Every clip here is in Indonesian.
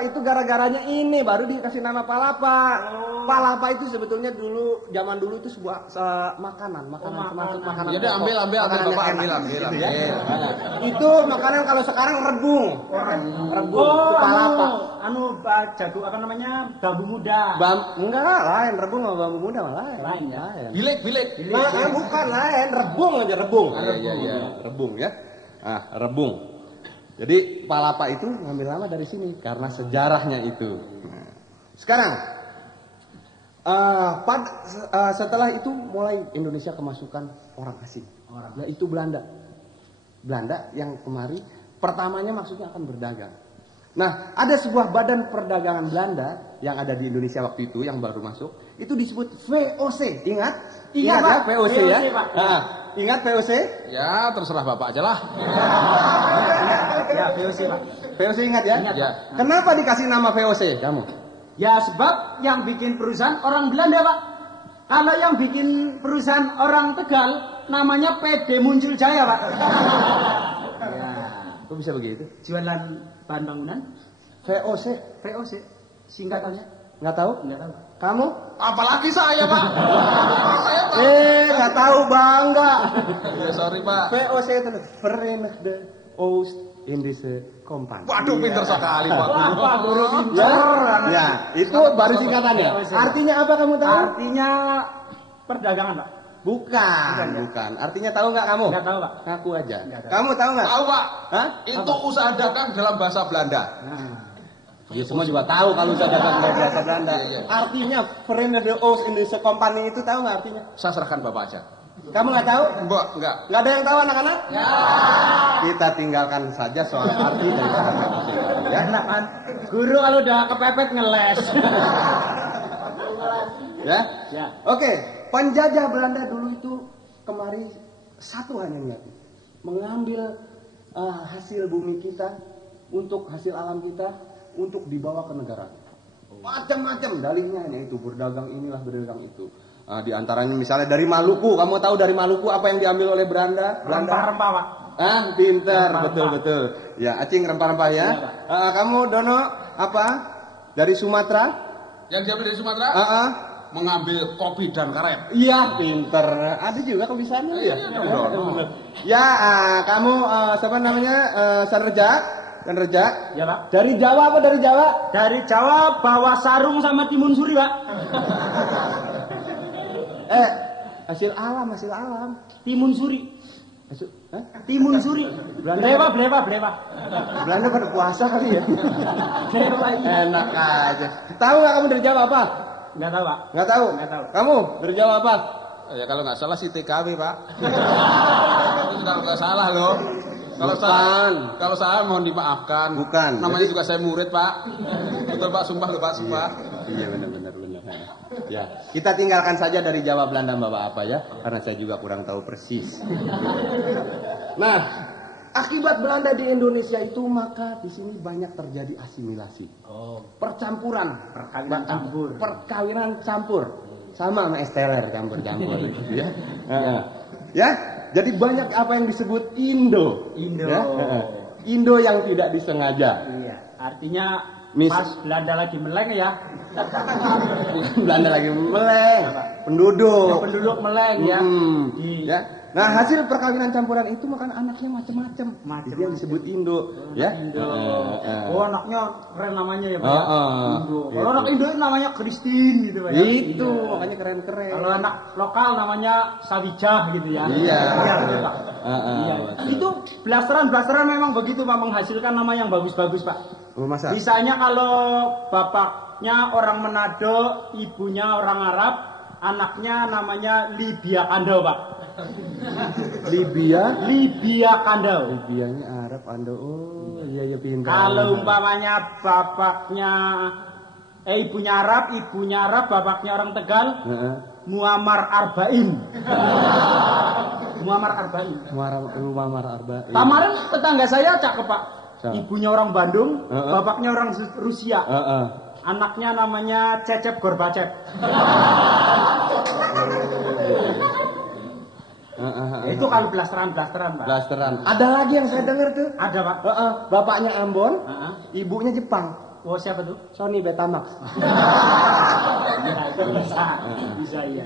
Palapa itu gara-garanya ini baru dikasih nama Palapa. Palapa itu sebetulnya zaman dulu itu sebuah makanan termasuk makanan. Jadi ambil Bapak ambil. Itu makanan kalau sekarang rebung. Rebung Palapa. Jago apa namanya? Bambu muda. Enggak lain, rebung sama bambu muda malah lain ya. Bilik. Bukan lain, rebung aja rebung. Iya. Rebung ya. Rebung. Jadi Palapa itu ngambil nama dari sini karena sejarahnya itu. Sekarang setelah itu mulai Indonesia kemasukan orang asing. Yaitu Belanda. Belanda yang kemari pertamanya maksudnya akan berdagang. Nah, ada sebuah badan perdagangan Belanda yang ada di Indonesia waktu itu yang baru masuk, itu disebut VOC. Ingat ya VOC ya? Ingat VOC? Ya, terserah Bapak aja lah. Ya, VOC Pak. VOC ingat ya? Ya. Kenapa dikasih nama VOC kamu? Ya sebab yang bikin perusahaan orang Belanda Pak. Kalau yang bikin perusahaan orang Tegal namanya PD Muncul Jaya Pak. Ya. Kok bisa begitu? Jualan bahan bangunan. VOC Singkatannya? Nggak tahu? Nggak tahu. Kamu? Apalagi saya, Pak. Saya tahu. Nggak tahu bangga. Ya, sorry, Pak. VOC itu Verenigde Oost-Indische Compagnie. Waduh, pinter sekali, Pak. Pak Guru pinter. Ya, itu baru singkatannya. Artinya apa kamu tahu? Artinya perdagangan Pak. Bukan. Artinya tahu nggak kamu? Nggak tahu Pak. Ngaku aja. Kamu tahu nggak? Tahu, Pak. Hah? Itu usaha dagang dalam bahasa Belanda. Ya semua juga tahu kalau usaha dagang dari bahasa Belanda. Iya. Artinya Verenigde Oost-Indische Compagnie itu tahu nggak artinya? Saya serahkan Bapak aja. Kamu nggak tahu? Enggak. Nggak ada yang tahu anak-anak? Ya. Kita tinggalkan saja soal arti dari kata VOC. Ya. Enak kan? Guru kalau udah kepepet ngeles. Ya. Ya. Oke, penjajah Belanda dulu itu kemari satu hanya niat, mengambil hasil bumi kita untuk hasil alam kita untuk dibawa ke negara. Macam-macam dalihnya hanya itu, berdagang inilah berdagang itu. Di antaranya misalnya dari Maluku, kamu tahu dari Maluku apa yang diambil oleh Belanda? Rempah-rempah Pak. Pintar, Rempah-rempah. betul. Ya, Acing rempah-rempah ya. Kamu Dono apa? Dari Sumatera? Yang diambil dari Sumatera? Mengambil kopi dan karet. Iya, pinter. Ada juga kebisaannya. Iya, benar. Ya, kamu siapa namanya? Sanreja? Ya Pak. Dari Jawa apa dari Jawa? Dari Jawa bawa sarung sama timun suri Pak. Hasil alam. Timun suri. Hah? Timun suri. Belanda. Blewa. Belanda pada puasa kali ya. Blewa iya. Enak aja. Tahu nggak kamu dari Jawa apa? Nggak tahu Pak. Nggak tahu. Kamu dari Jawa apa? Ya kalau nggak salah sih TKW, Pak. Itu sudah nggak salah loh. Kalau saya mohon dimaafkan. Bukan. Namanya juga saya murid, Pak. Betul Pak, sumpah loh Pak, sumpah. Iya benar. Ya, kita tinggalkan saja dari Jawa Belanda Bapak apa ya, karena saya juga kurang tahu persis. Nah, akibat Belanda di Indonesia itu maka di sini banyak terjadi asimilasi. Perkawinan campur. Sama sama esteller campur-campur gitu ya. Ya, jadi banyak apa yang disebut Indo. Ya? Indo yang tidak disengaja. Iya, artinya pas Belanda lagi meleng ya. Bukan Belanda lagi meleng, penduduk. Ya, penduduk meleng ya. Ya. Nah, hasil perkawinan campuran itu makan anaknya macam-macam. Itu yang disebut Indo, ya. Indo. Anaknya keren namanya ya, Pak. Indo. Kalau anak Indo namanya Christine gitu, Pak. Itu makanya keren-keren. Kalau anak lokal namanya Sawijah gitu ya. Iya. Iya. Itu blasteran memang begitu Pak, menghasilkan nama yang bagus-bagus Pak. Masa? Misalnya kalau bapaknya orang Manado, ibunya orang Arab, anaknya namanya Libya Kandau Pak. Libya Kandau. Libyanya Arab Ando. Oh iya pintar. Kalau umpamanya bapaknya ibunya Arab, bapaknya orang Tegal, Muammar Arba'in. Kemarin tetangga saya cakep Pak. Ibunya orang Bandung, bapaknya orang Rusia. Anaknya namanya Cecep Gorbachev. Itu kalau blasteran Pak. Blasteran. Ada lagi yang saya dengar tuh. Ada Pak. Bapaknya Ambon, ibunya Jepang. Oh, siapa tuh? Sony Betamax. Bisa iya.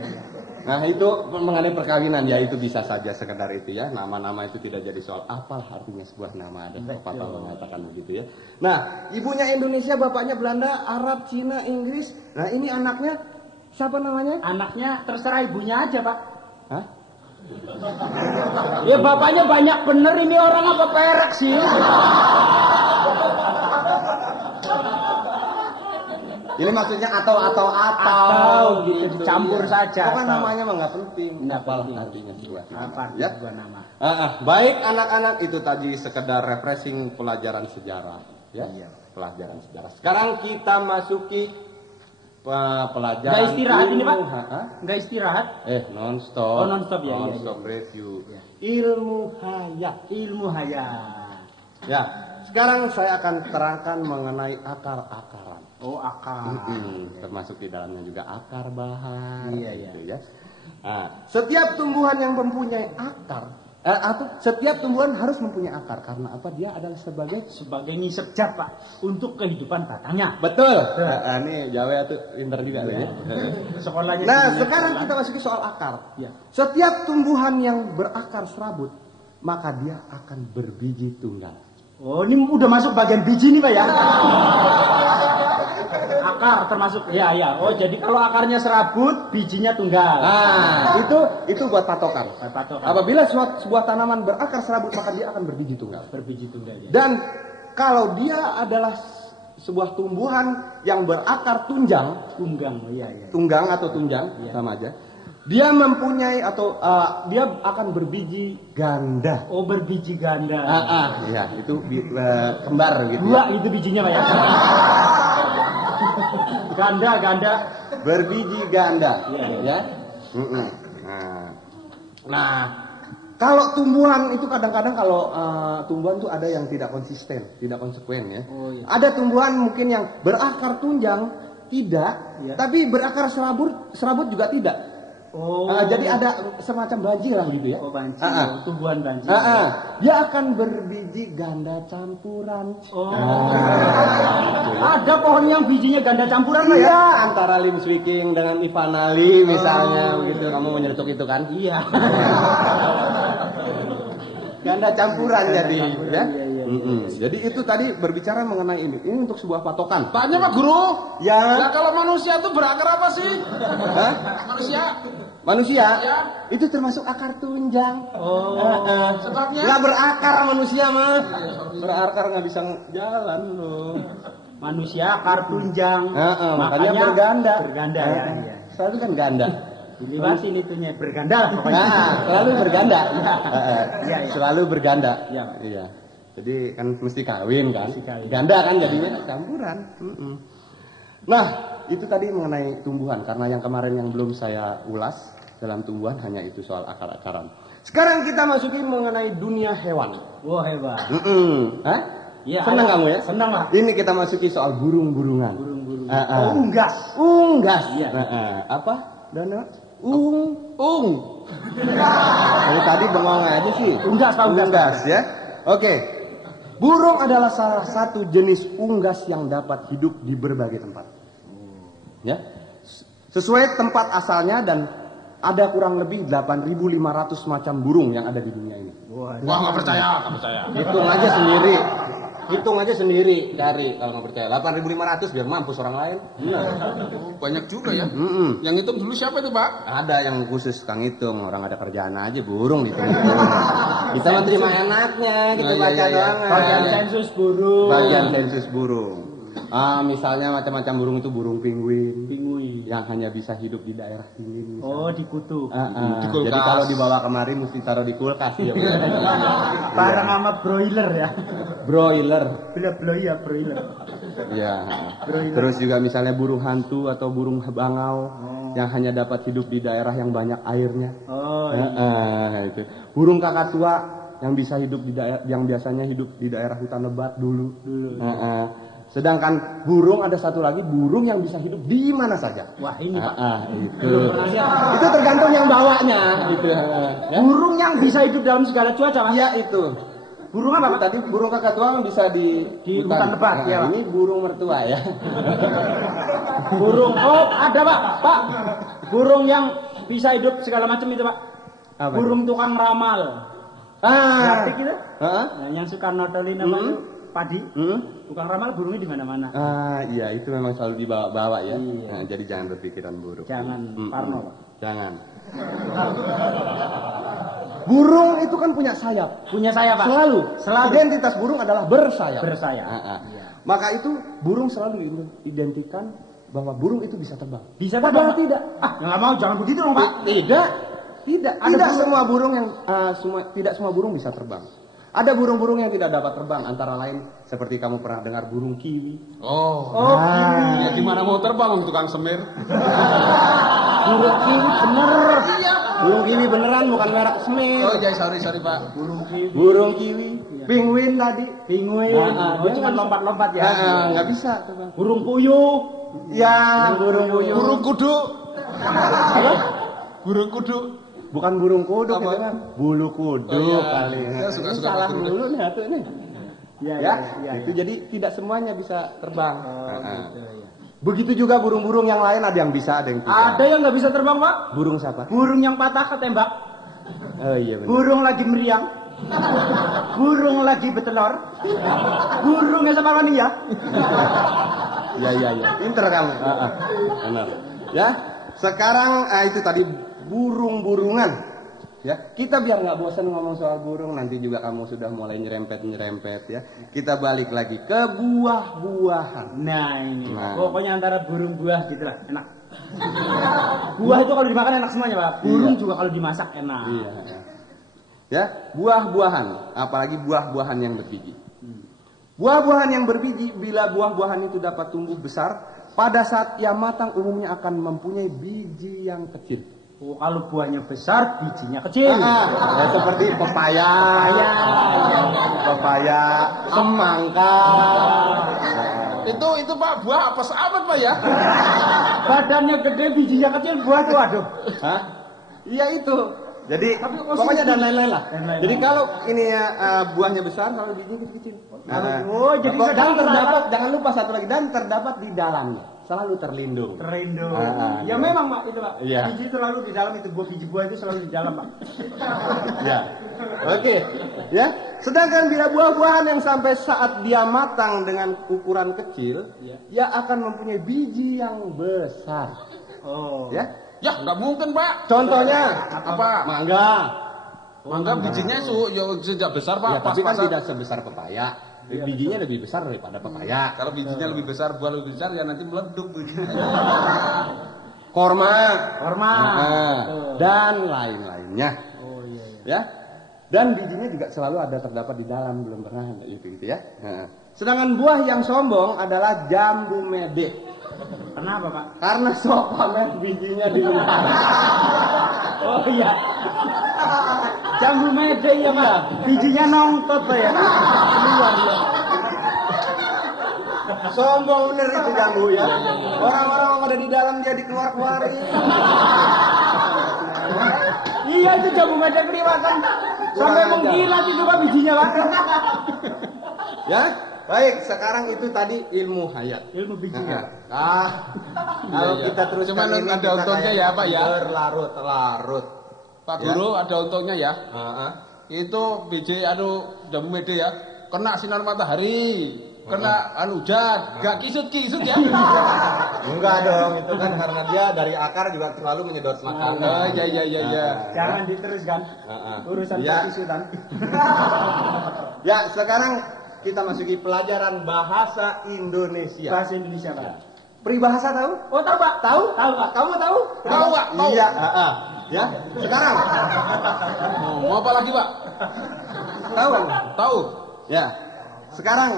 Nah itu mengenai perkawinan ya itu bisa saja sekedar itu ya. Nama-nama itu tidak jadi soal. Apalah artinya sebuah nama, ada pepatah mengatakan begitu ya. Nah ibunya Indonesia, bapaknya Belanda, Arab, Cina, Inggris. Nah ini anaknya siapa namanya? Anaknya terserah ibunya aja Pak. Hah? Ya bapaknya banyak bener, ini orang apa perek sih? Ini maksudnya atau gitu dicampur ya. saja. Pokoknya namanya mah nggak penting. Apalah artinya sebuah apa ya? sebuah nama. Baik anak-anak, itu tadi sekedar refreshing pelajaran sejarah ya. Iya. Pelajaran sejarah. Sekarang kita masuki pelajaran. Nggak istirahat ini Pak? Nggak istirahat? Non-stop. Oh, non-stop ya. Non-stop review. Ya. Ilmu hayat. Ilmu hayat. Ya. Sekarang saya akan terangkan mengenai akar-akaran. Oh, akar. Termasuk di dalamnya juga akar bahan. Iya. Gitu ya. Nah, setiap tumbuhan yang mempunyai akar, atau setiap tumbuhan harus mempunyai akar karena apa? Dia adalah sebagai ngisep jat Pak untuk kehidupan batangnya. betul. Ini Jawa itu pinter juga ya. Sekolahnya. Nah, sekarang kita masuki soal akar. Ya. Setiap tumbuhan yang berakar serabut, maka dia akan berbiji tunggal. Oh, ini udah masuk bagian biji nih Pak ya. Akar termasuk ya. Oh, jadi kalau akarnya serabut, bijinya tunggal. Nah, itu buat patokan. Patokan. Apabila sebuah tanaman berakar serabut, maka dia akan berbiji tunggal. Berbiji tunggal ya. Dan kalau dia adalah sebuah tumbuhan yang berakar tunjang, tunggang atau tunjang, sama aja. Dia mempunyai atau dia akan berbiji ganda. Oh, berbiji ganda. Iya, itu kembar gitu. Dua itu bijinya Pak ya. Ganda. Berbiji ganda, ya. Nah, kalau tumbuhan itu kadang-kadang kalau tumbuhan itu ada yang tidak konsisten, tidak konsekuen ya. Oh, iya. Ada tumbuhan mungkin yang berakar tunjang tidak, tapi berakar serabut juga tidak. Oh. Jadi ada semacam banjir lah gitu ya. Oh, banjir. Tumbuhan banjir. Dia akan berbiji ganda campuran. Oh. Ada pohon yang bijinya ganda campuran Pak ya? Iya, antara Lim Swicking dengan Ivanali misalnya begitu. Kamu menyeletuk itu kan? Iya. Ganda campuran jadi ya. Iya. Jadi itu tadi berbicara mengenai ini. Ini untuk sebuah patokan. Tanya Pak Guru. Ya. Nah, kalau manusia itu berakar apa sih? Hah? Manusia Ya. Itu termasuk akar tunjang. Oh. Sebabnya? Nggak berakar manusia mah. Berakar nggak bisa jalan loh. Manusia akar tunjang. Makanya berganda. Berganda ya. Iya. Selalu kan ganda. Dilibatin itunya berganda lah pokoknya. Selalu berganda. Iya. Selalu berganda. Iya. Jadi kan mesti kawin kan. Mesti kawin. Ganda kan jadinya campuran. Nah, itu tadi mengenai tumbuhan karena yang kemarin yang belum saya ulas dalam tumbuhan hanya itu soal akar-akaran. Sekarang kita masuki mengenai dunia hewan. Wah, hebat. Hah? Ya, Senang kamu ya? Senang lah. Ini kita masuki soal burung-burungan. Unggas. Iya. Apa? Dana? Dari tadi bengong aja sih. Unggas ya. Oke. Burung adalah salah satu jenis unggas yang dapat hidup di berbagai tempat. Ya. Sesuai tempat asalnya dan ada kurang lebih 8.500 macam burung yang ada di dunia ini. Wah, nggak percaya. Hitung aja sendiri dari kalau nggak percaya 8.500 biar mampus orang lain. Banyak juga ya. Yang hitung dulu siapa itu Pak? Ada yang khusus kang hitung, orang ada kerjaan aja burung gitu. Kita mah terima enaknya, kita baca doang. Bagian sensus burung. Bagian sensus burung. Misalnya macam-macam burung itu burung penguin yang hanya bisa hidup di daerah dingin. Oh, di kutub. Di kulkas. Jadi kalau dibawa kemari mesti taruh di kulkas ya. Barang sama broiler ya. Broiler. Broiler. Ya. Terus juga misalnya burung hantu atau burung bangau yang hanya dapat hidup di daerah yang banyak airnya. Oh. Itu. Burung kakatua yang bisa hidup di daerah yang biasanya hidup di daerah hutan lebat dulu. Sedangkan burung ada satu lagi burung yang bisa hidup di mana saja. Wah, ini Pak. Itu tergantung yang bawanya gitu. Burung yang bisa hidup dalam segala cuaca Pak. Iya itu. Burung apa, Pak? Tadi burung kakatuang bisa di hutan lebat, ya, Pak. Ini burung mertua ya. Burung, oh ada Pak. Pak, burung yang bisa hidup segala macam itu Pak. Apa burung itu? Tukang ramal. Ngerti gitu? Nah, yang suka nodolin apa itu padi. Tukang ramal burungnya di mana-mana. Iya itu memang selalu dibawa-bawa ya. Iya. Nah, jadi jangan berpikiran buruk. Jangan parno Pak. Jangan. Burung itu kan punya sayap. Punya sayap Pak. Selalu. Selalu. Identitas burung adalah bersayap. Bersayap. Iya. Maka itu burung selalu diidentikan bahwa burung itu bisa terbang. Bisa Padahal terbang. tidak. Nggak mau, jangan begitu dong Pak. Tidak. Tidak. Ada Tidak burung. semua burung yang tidak semua burung bisa terbang. Ada burung-burung yang tidak dapat terbang, antara lain seperti kamu pernah dengar burung kiwi. Kiwi. Ya gimana mau terbang tukang semir? Burung kiwi bener. Iya. Burung kiwi beneran bukan merek semir. Oh iya, sorry Pak. Burung kiwi. Penguin tadi. Penguin. Dia Cuma nggak lompat-lompat ya. Nggak bisa terbang. Burung puyuh. Ya, burung puyuh. Burung kudu. Apa? Burung kudu. Bukan burung kudu, Apa? itu kan bulu kudu Oh, iya. kali. Saya suka-suka Salah pakai mulu nih satu nih. Iya, Ya, iya. itu jadi tidak semuanya bisa terbang. Gitu, iya. Begitu juga burung-burung yang lain ada yang bisa, ada yang tidak. Ada yang nggak bisa terbang Pak. Burung siapa? Burung yang patah ketembak. Oh iya benar. Burung lagi meriang. Burung lagi betelor. Burungnya sama ya. Iya. Pinter kamu. Benar. Ya. Sekarang itu tadi burung-burungan. Ya, kita biar nggak bosan ngomong soal burung, nanti juga kamu sudah mulai nyerempet ya. Kita balik lagi ke buah-buahan. Nah ini, Nah. pokoknya antara burung buah gitu lah, enak. Buah itu kalau dimakan enak semuanya Pak. Burung Iya. juga kalau dimasak enak. Iya. Ya, buah-buahan, apalagi buah-buahan yang berbiji. Buah-buahan yang berbiji, bila buah-buahan itu dapat tumbuh besar, pada saat ia matang umumnya akan mempunyai biji yang kecil. Oh, kalau buahnya besar, bijinya kecil. Ya seperti pepaya, semangka. Itu Pak buah apa sahabat Pak ya? Badannya gede, bijinya kecil, buah tuh aduh. Hah? Iya itu. Jadi Tapi pokoknya dan lain-lain lah. Lain-lain. Jadi kalau ini buahnya besar, kalau bijinya kecil-kecil. Oh, jadi dan sedang terdapat, jangan lupa satu lagi, dan terdapat di dalamnya, selalu terlindung. Terlindung. iya. Ya memang Pak itu Pak. Iya. Biji itu selalu di dalam itu biji buah itu selalu di dalam Pak. Ya, oke, ya. Sedangkan bila buah-buahan yang sampai saat dia matang dengan ukuran kecil, ia akan mempunyai biji yang besar. Oh. Ya, Ya nggak mungkin Pak. contohnya Apa? mangga. Mangga bijinya sudah besar Pak. Ya, tapi kan Pas-pasan. tidak sebesar pepaya. Bijinya lebih besar daripada pepaya. Kalau bijinya lebih besar, buah lebih besar ya nanti meleduk bijinya. Korma, Korma. dan lain-lainnya. Oh iya. Ya. Dan bijinya juga selalu ada terdapat di dalam, belum pernah ada itu gitu ya. Sedangkan buah yang sombong adalah jambu mede. Kenapa Pak? Karena sok pamer bijinya di luar. Oh iya. Jambu mede ya Pak. Bijinya nongtot Pak ya. Luar ya. Sombong bener itu jambu ya. Orang-orang yang ada di dalam dia dikeluar-keluarin. Iya itu jambu mede kelihatan. Sampai Kurang ajar. mengkilat itu Pak bijinya Pak. Ya, baik. Sekarang itu tadi ilmu hayat. Ilmu biji ya. Kalau Iya. kita terus Cuman ada untungnya ya, Pak, ya. Berlarut-larut. Pak Ya. Guru ada untungnya ya. Heeh. Itu biji jambu mede ya. Kena sinar matahari, kena hujan, gak kisut-kisut ya. Enggak dong, itu kan karena dia dari akar juga selalu menyedot makanan. Oh, iya. Jangan diteruskan. Urusan Ya. kisutan. Ya, sekarang kita masuki pelajaran bahasa Indonesia. Bahasa Indonesia Pak. Peribahasa tahu? Oh tahu Pak. Tahu? Tahu Pak. Kamu tahu? Tahu, Pak, tahu. Iya, Ya, sekarang Mau apa lagi Pak? tahu? Tahu. Ya. Sekarang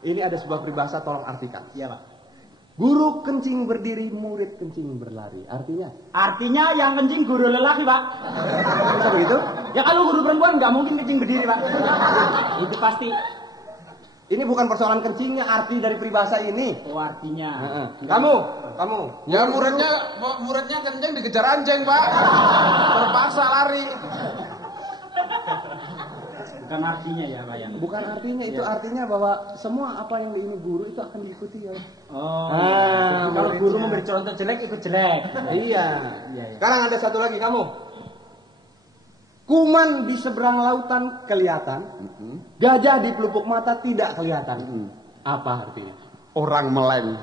ini ada sebuah peribahasa, tolong artikan. Iya Pak. Guru kencing berdiri, murid kencing berlari. Artinya? Artinya yang kencing guru lelaki Pak. Bisa begitu? Ya kalau guru perempuan nggak mungkin kencing berdiri Pak. Itu pasti. Ini bukan persoalan kencingnya, arti dari peribahasa ini. Oh artinya. Kamu. Ya muridnya kencing dikejar anjing Pak. Terpaksa lari. Bukan artinya ya, Pak ya. Bukan artinya, itu artinya bahwa semua apa yang ini guru itu akan diikuti ya. Kalau guru memberi contoh jelek ikut jelek. Iya. Sekarang ada satu lagi kamu. Kuman di seberang lautan kelihatan, gajah di pelupuk mata tidak kelihatan. Apa artinya? Orang meleng.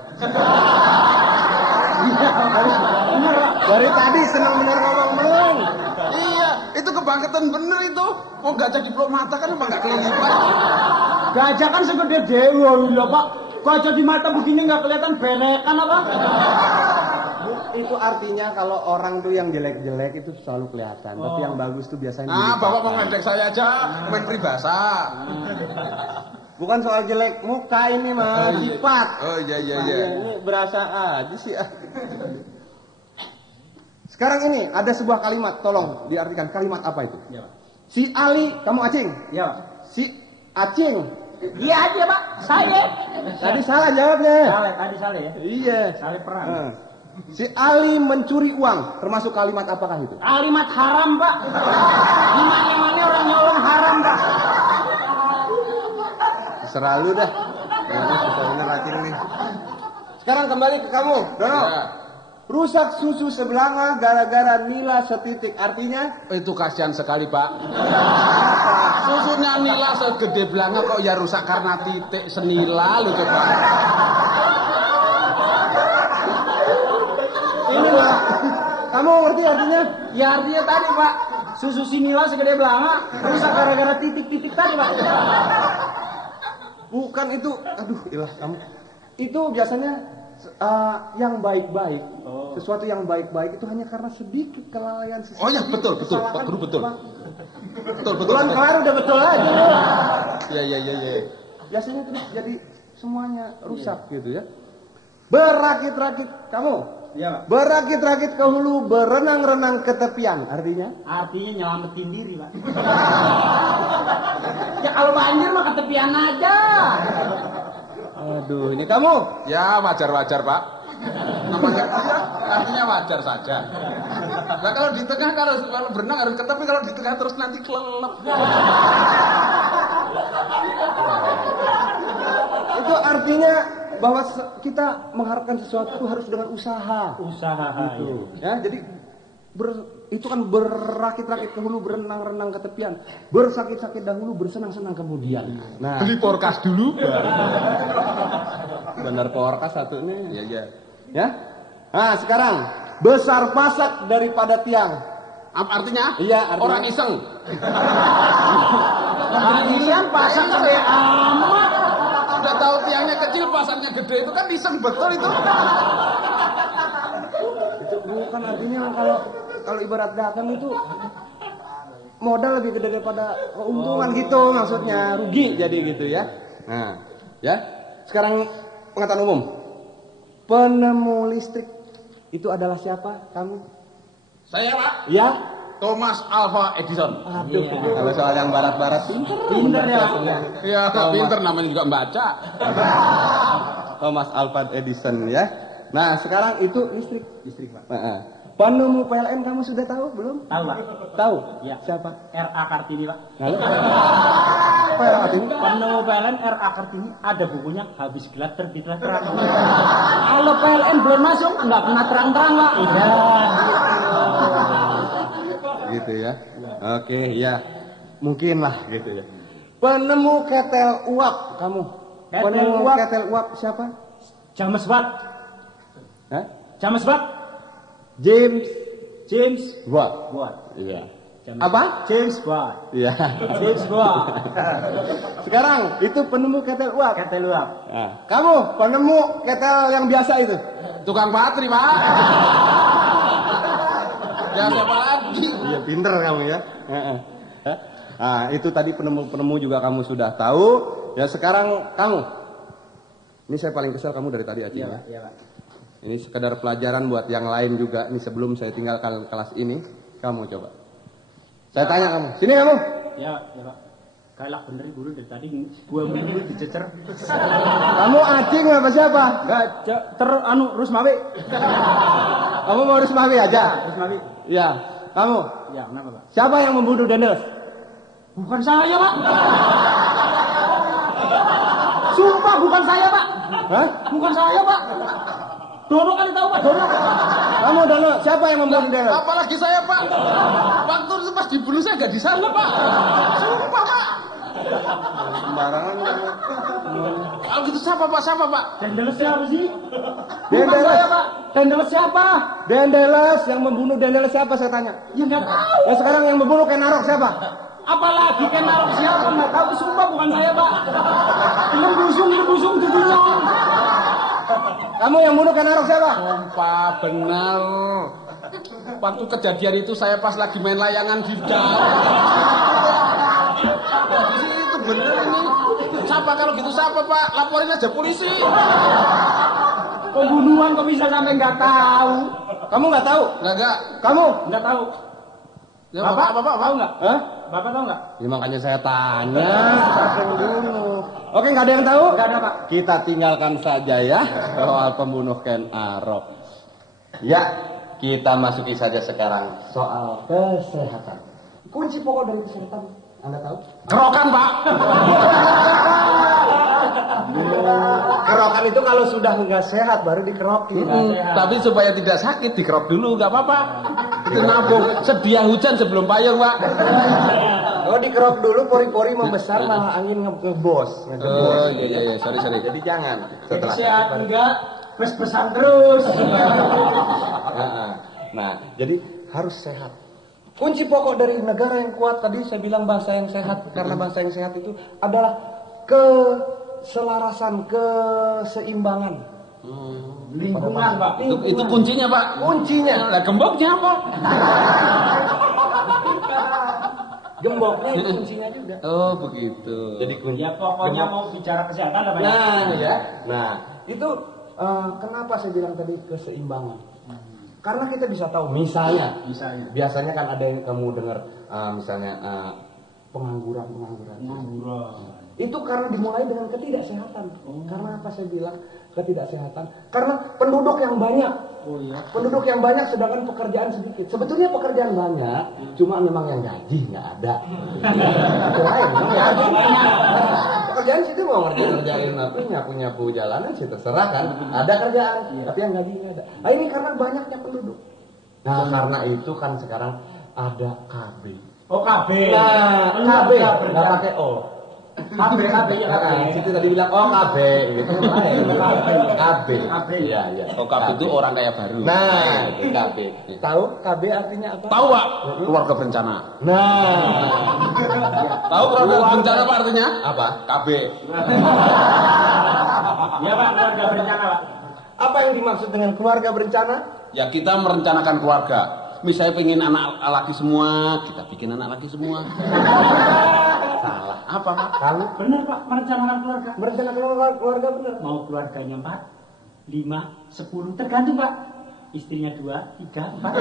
Dari tadi senang benar ngomong meleng. Iya, itu kebangkitan bener itu. Oh gajah di peluk mata kan emang gak kelilipan. Gajah kan segede dewa lho, Pak. Gajah di mata begini nggak kelihatan belekan apa? Itu artinya kalau orang tuh yang jelek-jelek itu selalu kelihatan, tapi yang bagus tuh biasanya. Bapak mau ngeledek saya aja, main peribahasa. Bukan soal jelek muka ini mah, sifat. Oh iya. Ini berasa aja sih. Sekarang ini ada sebuah kalimat, tolong diartikan kalimat apa itu? Ya, Pak. Si Ali, kamu Acing? Ya, Pak. Si Acing. Iya aja, Pak. Saya. Tadi salah jawabnya. Tadi salah ya. Iya. Salah perang. Si Ali mencuri uang, termasuk kalimat apakah itu? Kalimat haram, Pak. Gimana orang nyolong haram, Pak? Terserah lu dah. Susah bener Acing nih. Sekarang kembali ke kamu, Dono. Ya. Rusak susu sebelanga gara-gara nila setitik. Artinya? Itu kasihan sekali Pak. Susunya nila segede belanga kok ya rusak karena titik senila lu coba. Ini lah. Kamu ngerti artinya? Ya artinya tadi, Pak. Susu si nila segede belanga rusak gara-gara titik-titik tadi, Pak. Bukan itu. Aduh, ilah kamu. Itu biasanya yang baik-baik, sesuatu yang baik-baik itu hanya karena sedikit kelalaian sesuatu. Oh ya betul Pak Guru betul. Betul. Bulan kelar udah betul aja. Iya. Biasanya terus jadi semuanya rusak gitu ya. Berakit-rakit kamu. Iya, Pak. Berakit-rakit ke hulu, berenang-renang ke tepian. Artinya? Artinya nyelamatin diri, Pak. Ya kalau banjir mah ke tepian aja. Aduh, ini kamu. Ya wajar Pak. Namanya artinya wajar saja. Nah kalau di tengah kalau berenang harus ke tepi, kalau di tengah terus nanti kelelep. Itu artinya bahwa kita mengharapkan sesuatu itu harus dengan usaha. Gitu. Ya, jadi itu kan berakit-rakit ke hulu, berenang-renang ke tepian, bersakit-sakit dahulu, bersenang-senang kemudian. Nah, Beli porkas dulu. benar porkas satu nih. Iya. Ya. Nah, sekarang besar pasak daripada tiang. Artinya? Iya, artinya orang iseng. Kalian pasang gede amat. Udah tahu tiangnya kecil, pasarnya gede, itu kan iseng betul itu. Itu bukan artinya kalau ibarat dagang itu modal lebih gede daripada keuntungan gitu, maksudnya rugi jadi gitu ya. Nah, ya. Sekarang pengetahuan umum. Penemu listrik itu adalah siapa? Kamu? Saya Pak. Ya. Thomas Alva Edison. Aduh, kalau soal yang barat-barat Pinter ya. Iya, pinter namanya juga membaca. Thomas Alva Edison ya. Nah, sekarang itu listrik, Pak. Penemu PLN kamu sudah tahu belum? Tahu, Pak? Tahu? Ya. Siapa? R.A. Kartini, Pak. Lalu? Apa yang artinya? Penemu PLN R.A. Kartini ada bukunya, habis gelap terbitlah terang. Kalau PLN belum masuk nggak pernah terang-terang, Pak. Iya. Gitu ya. Oke, ya. Mungkin lah gitu ya. Penemu ketel uap kamu. Penemu ketel uap siapa? James Watt. Hah? James Watt. James Watt. Iya. James. Apa? James Watt. Iya. James Watt. Sekarang itu penemu ketel uap. Ketel uap. Nah, kamu penemu ketel yang biasa itu. Tukang patri Pak. Ya siapa lagi? Iya, pinter kamu ya. Nah, itu tadi penemu-penemu juga kamu sudah tahu. Ya, sekarang kamu. Ini saya paling kesel kamu dari tadi Acing ya. Iya, Pak. Ini sekedar pelajaran buat yang lain juga. Ini sebelum saya tinggalkan kelas ini, kamu coba. Saya tanya kamu. Sini kamu. Ya, Pak. Galak bener guru dari tadi 2 minggu dicecer. Kamu Acing apa siapa? Enggak, Rusmawi. Kamu mau Rusmawi aja? Rusmawi. Ya. Kamu. Ya, kenapa, Pak? Siapa yang membunuh Daniels? Bukan saya, Pak. Sumpah bukan saya, Pak. Hah? Bukan saya, Pak. Dono kali tahu, Pak. Dono. Kamu Dono, siapa yang membunuh Deles? Apalagi saya, Pak. Waktu itu pas dibunuh saya nggak di sana, Pak. Sumpah, Pak. Sembarangan. Kalau gitu siapa, Pak? Siapa, Pak? Dendeles siapa sih? Bukan Dendeles. saya, Pak. Dendeles siapa? Dendeles, yang membunuh Dendeles siapa saya tanya? Ya nggak tahu. Ya sekarang yang membunuh Kenarok siapa? Apalagi kenal siapa nggak tahu. Sumpah bukan saya, Pak. Ilmu busung tujuan. Kamu yang bunuh Kenarok siapa? Sumpah, benar. Waktu kejadian itu saya pas lagi main layangan di dalam. Itu bener ini. Siapa kalau gitu siapa, Pak? Laporin aja polisi. Pembunuhan kok bisa sampai nggak tahu? Kamu nggak tahu? Enggak. Kamu? Nggak tahu. Ya, Bapak tahu nggak? Hah? Bapak tahu nggak? Ya makanya saya tanya. Siapa yang bunuh? Oke, nggak ada yang tahu? Nggak ada, Pak. Kita tinggalkan saja ya soal pembunuh Kenarok. Ya, kita masuki saja sekarang soal kesehatan. Kunci pokok dari kesehatan, Anda tahu? Kerokan, Pak. Kerokan itu kalau sudah nggak sehat baru dikerokin. Tapi supaya tidak sakit dikerok dulu, nggak apa-apa. Itu nabung. Sedia hujan sebelum payung, Pak. Oh, dikerok dulu, pori-pori membesar malah angin ngebos. Oh iya, sorry. Jadi jangan. Setelah Sehat enggak? Bes-besan terus. Nah, jadi harus sehat. Kunci pokok dari negara yang kuat tadi saya bilang bangsa yang sehat, karena bangsa yang sehat itu adalah keselarasan, keseimbangan. Lingkungan, Pak. Itu kuncinya, Pak. Kuncinya. Lah gemboknya apa? Gemboknya itu kuncinya juga. Oh, begitu. Jadi kunci. Ya pokoknya mau bicara kesehatan apa ya? Nah, ya. Nah, itu kenapa saya bilang tadi keseimbangan? Karena kita bisa tahu, misalnya, biasanya kan ada yang kamu dengar, misalnya pengangguran. Itu karena dimulai dengan ketidaksehatan. Karena apa saya bilang ketidaksehatan? Karena penduduk yang banyak. Penduduk yang banyak sedangkan pekerjaan sedikit. Sebetulnya pekerjaan banyak, cuma memang yang gaji nggak ada. Itu lain. Pekerjaan situ mau ngerjain apa, nyapu jalanan sih terserah kan. Ada kerjaan, tapi yang gaji nggak ada. Nah ini karena banyaknya penduduk. Nah karena itu kan sekarang ada KB. Oh, KB. Nah, KB nggak pakai O. KB ya. Nah, situ tadi bilang oh KB gitu. KB. Iya. Oh, KB itu orang kaya baru. Nah, itu KB. Tahu KB artinya apa? Tahu, Pak? Keluarga berencana. Nah, Tahu keluarga berencana apa artinya? apa? KB. Ya, Pak, keluarga berencana, Pak. Apa yang dimaksud dengan keluarga berencana? Ya kita merencanakan keluarga. Misalnya pengen anak laki semua, kita bikin anak laki semua. Salah. Apa, Pak? Kamu Benar, Pak, merencanakan keluarga. berencana keluarga bener. Mau keluarganya 4, 5, 10, tergantung, Pak. Istrinya 2, 3, 4.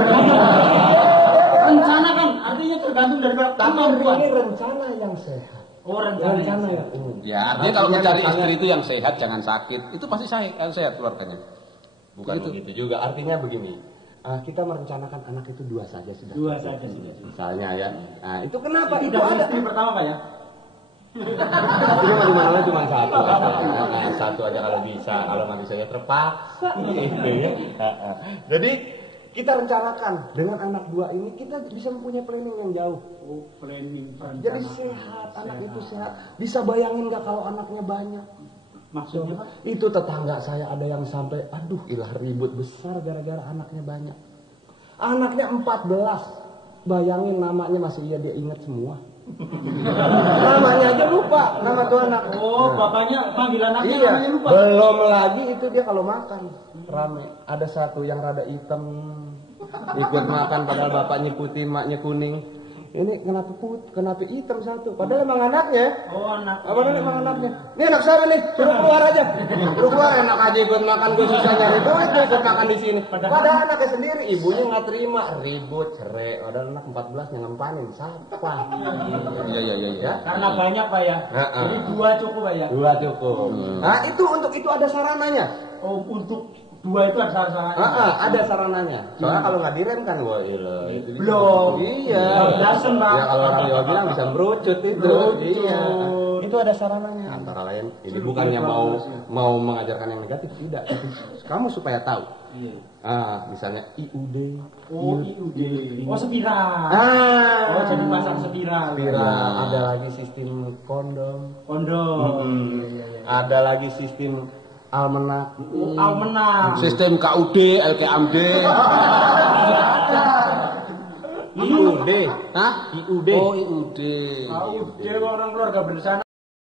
Rencana kan, artinya tergantung dari kemampuan. Ini rencana yang sehat. Oh, rencana yang umum. Ya artinya kalau mencari istri itu yang sehat, jangan sakit. Itu pasti sehat keluarganya. Bukan begitu juga. Artinya begini. Kita merencanakan anak itu 2 saja sudah. 2 saja sudah. Misalnya ya. Nah, itu kenapa? Itu Itu dari ada. istri pertama, Pak ya? Cuma di mana cuma satu. Nah, satu aja kalau bisa. Kalau nggak bisa ya terpaksa. Gitu ya. Jadi kita rencanakan dengan anak 2 ini kita bisa mempunyai planning yang jauh. Oh, planning, perencanaan. Jadi sehat, anak itu sehat. Bisa bayangin nggak kalau anaknya banyak? Maksudnya, Pak? Itu tetangga saya ada yang sampai, aduh ilah ribut besar gara-gara anaknya banyak. Anaknya 14. Bayangin namanya masih dia ingat semua. Namanya aja lupa, nama tuh anak. Oh, bapaknya panggil anaknya Iya, namanya lupa. belum lagi itu dia kalau makan rame. Ada satu yang rada hitam ikut makan padahal bapaknya putih, maknya kuning. Ini kenapa hitam satu? Padahal emang anaknya. Oh, anak. Padahal emang anaknya. Ini anak siapa nih? Suruh keluar aja. Suruh keluar, enak aja ikut makan, gue susah nyari duit gue ikut makan di sini. Padahal anaknya sendiri, ibunya nggak terima, ribut, cerai. Padahal anak 14 yang ngempanin, siapa? Iya. Karena banyak, Pak ya. Jadi 2 cukup, Pak ya. 2 cukup. Nah itu untuk itu ada sarananya. Oh, untuk Dua itu ada sarananya. Ada sarananya. Soalnya kalau nggak direm kan, wah itu Belum. Iya. Dasen, Pak. Ya kalau orang Jawa bilang bisa merucut itu. Merucut. Iya. Itu ada sarananya. Antara lain, ini bukannya mau mengajarkan yang negatif, tidak. Kamu supaya tahu. Iya. Misalnya IUD. Oh, IUD. Oh, spiral. Oh, jadi pasang spiral. Spiral. Ada lagi sistem kondom. Iya. Ada lagi sistem almanak. Almanak. Sistem KUD, LKMD. IUD. Hah? IUD. Oh, IUD. IUD orang keluarga berencana.